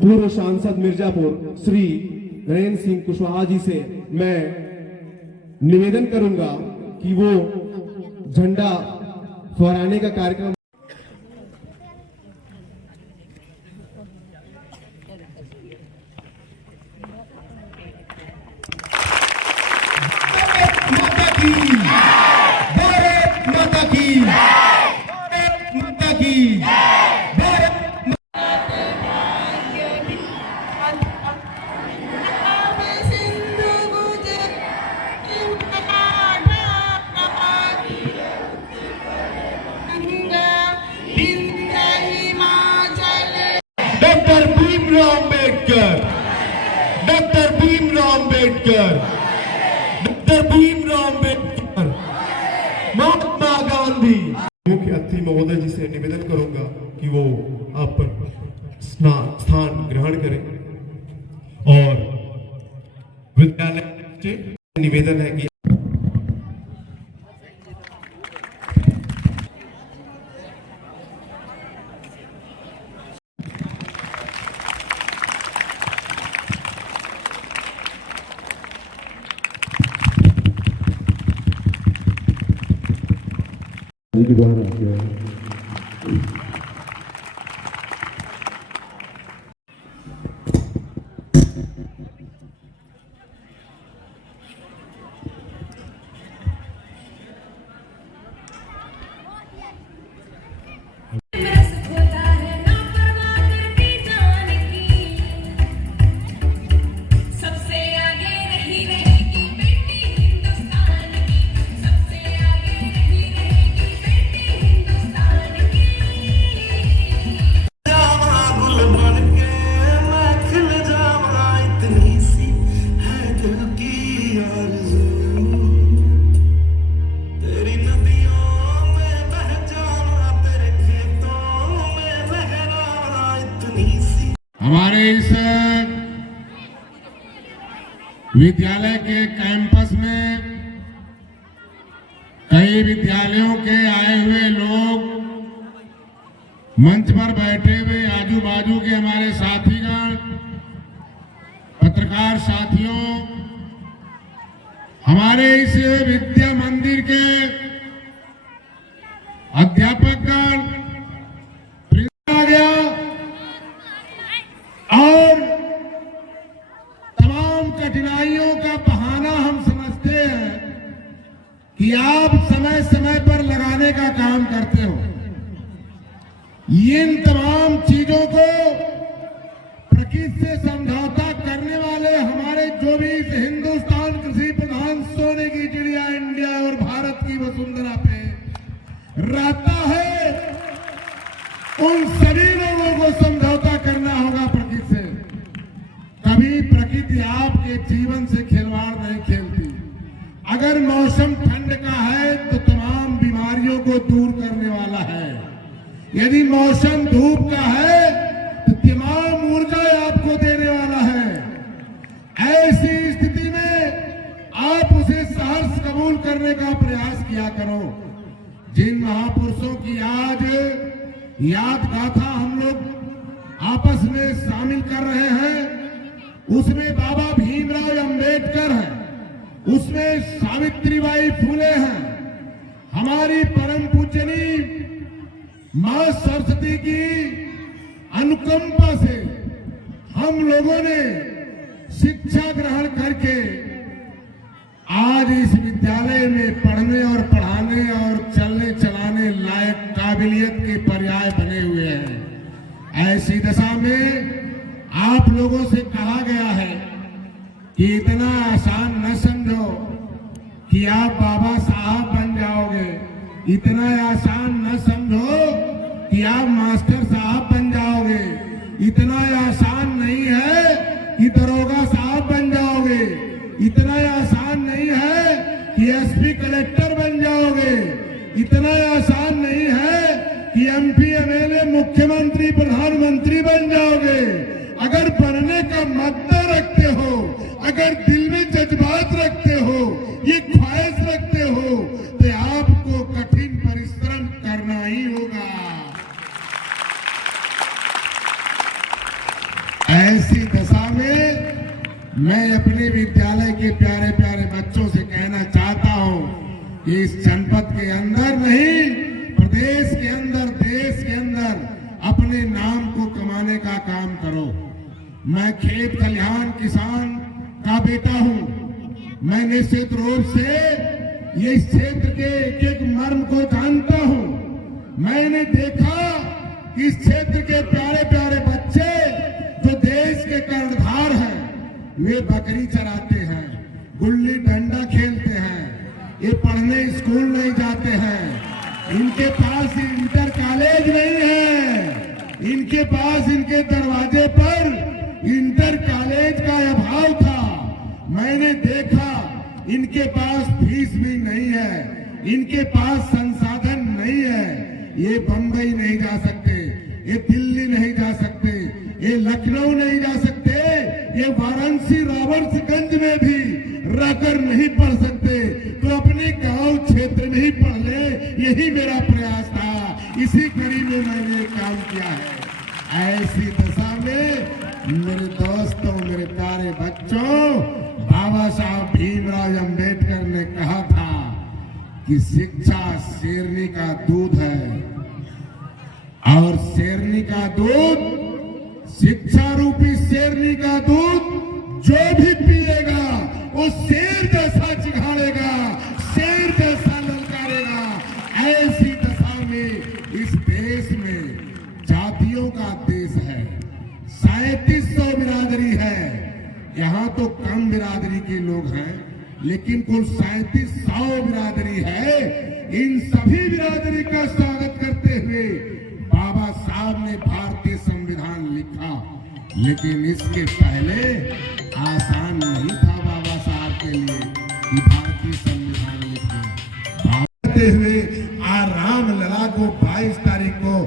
पूर्व सांसद मिर्जापुर श्री नरेंद्र सिंह कुशवाहा जी से मैं निवेदन करूंगा कि वो झंडा फहराने का कार्यक्रम डॉक्टर भीमराव अंबेडकर, महात्मा गांधी। मुख्य अतिथि महोदय जी से निवेदन करूंगा कि वो आप पर स्थान ग्रहण करें और विद्यालय से निवेदन है कि हमारे इस विद्यालय के कैंपस में कई विद्यालयों के आए हुए लोग, मंच पर बैठे हुए आजू बाजू के हमारे साथीगण, पत्रकार साथियों, हमारे इस विद्या मंदिर के अध्यापकगण आ गया और तमाम कठिनाइयों का बहाना हम समझते हैं कि आप समय समय पर लगाने का काम करते हो। इन तमाम चीजों को प्रकृति से समझौता करने वाले हमारे जो भी इस हिंदुस्तान कृषि प्रधान सोने की चिड़िया इंडिया और भारत की वसुंधरा पे रहता है, उन सभी लोगों को समझौता करना होगा प्रकृति से। कभी प्रकृति आपके जीवन से खिलवाड़ नहीं खेलती। अगर मौसम ठंड का है तो तमाम बीमारियों को दूर करने वाला है। यदि मौसम धूप का है तो तमाम ऊर्जा आपको देने वाला है। ऐसी स्थिति में आप उसे सहर्ष कबूल करने का प्रयास किया करो। जिन महापुरुषों की आज याद गाथा हम लोग आपस में शामिल कर रहे हैं, उसमें बाबा भीमराव अंबेडकर हैं, उसमें सावित्रीबाई फुले हैं, हमारी परम पूजनीय मां सरस्वती की अनुकंपा से हम लोगों ने शिक्षा ग्रहण करके आज इस विद्यालय में पढ़ने और पढ़ाने और चलने चलाने लायक काबिलियत के पर्याय बने हुए हैं। ऐसी दशा में आप लोगों से कहा गया है कि इतना आसान न समझो कि आप बाबा साहब बन जाओगे, इतना आसान न समझो कि आप मास्टर साहब बन जाओगे, इतना आसान नहीं है कि दरोगा साहब बन जाओगे, इतना आसान नहीं है कि एसपी कलेक्टर बन जाओगे, इतना आसान नहीं है कि एमपी एमएलए मुख्यमंत्री प्रधानमंत्री बन जाओगे। अगर बनने का मद्दा रखते हो, अगर दिल में जज्बात रखते हो, ये ख्वाहिश रखते हो, तो आपको कठिन परिश्रम करना ही होगा। ऐसी दशा में मैं अपने विद्यालय के प्यारे प्यारे बच्चों से कहना चाहता हूं कि इस जनपद के अंदर नहीं, प्रदेश के अंदर, देश के अंदर अपने नाम को कमाने का काम करो। मैं खेत खलिहान किसान का बेटा हूं। मैं निश्चित रूप से ये इस क्षेत्र के एक एक मर्म को जानता हूं। मैंने देखा कि इस क्षेत्र के प्यारे प्यारे बच्चे जो देश के कर्णधार हैं, वे बकरी चराते हैं, गुल्ली डंडा खेलते हैं, ये पढ़ने स्कूल नहीं जाते हैं, इनके पास इंटर कॉलेज नहीं है, इनके पास इनके दरवाजे पर इंटर कॉलेज का अभाव था। मैंने देखा इनके पास फीस भी नहीं है, इनके पास संसाधन नहीं है। ये बंबई नहीं जा सकते, ये दिल्ली नहीं जा सकते, ये लखनऊ नहीं जा सकते, ये वाराणसी रावर्सगंज में भी रहकर नहीं पढ़ सकते, तो अपने गांव क्षेत्र में ही पढ़ ले। यही मेरा प्रयास था, इसी कड़ी में मैंने काम किया है। ऐसी दशा में मेरे दोस्तों, मेरे प्यारे बच्चों, बाबा साहब भीमराव अंबेडकर ने कहा था कि शिक्षा शेरनी का दूध है और शेरनी का दूध, शिक्षा रूपी शेरनी का दूध जो भी पिएगा वो शेर जैसा चिघाड़ेगा, शेर जैसा ललकारेगा। ऐसी दशा में इस देश में जातियों का देश है, 3700 बिरादरी है। यहाँ तो कम बिरादरी के लोग हैं, लेकिन कुल 3700 बिरादरी है। इन सभी बिरादरी का स्वागत करते हुए बाबा साहब ने भारतीय संविधान लिखा, लेकिन इसके पहले आसान नहीं था बाबा साहब के लिए कि भारतीय संविधान लिखे। हुए राम लला को 22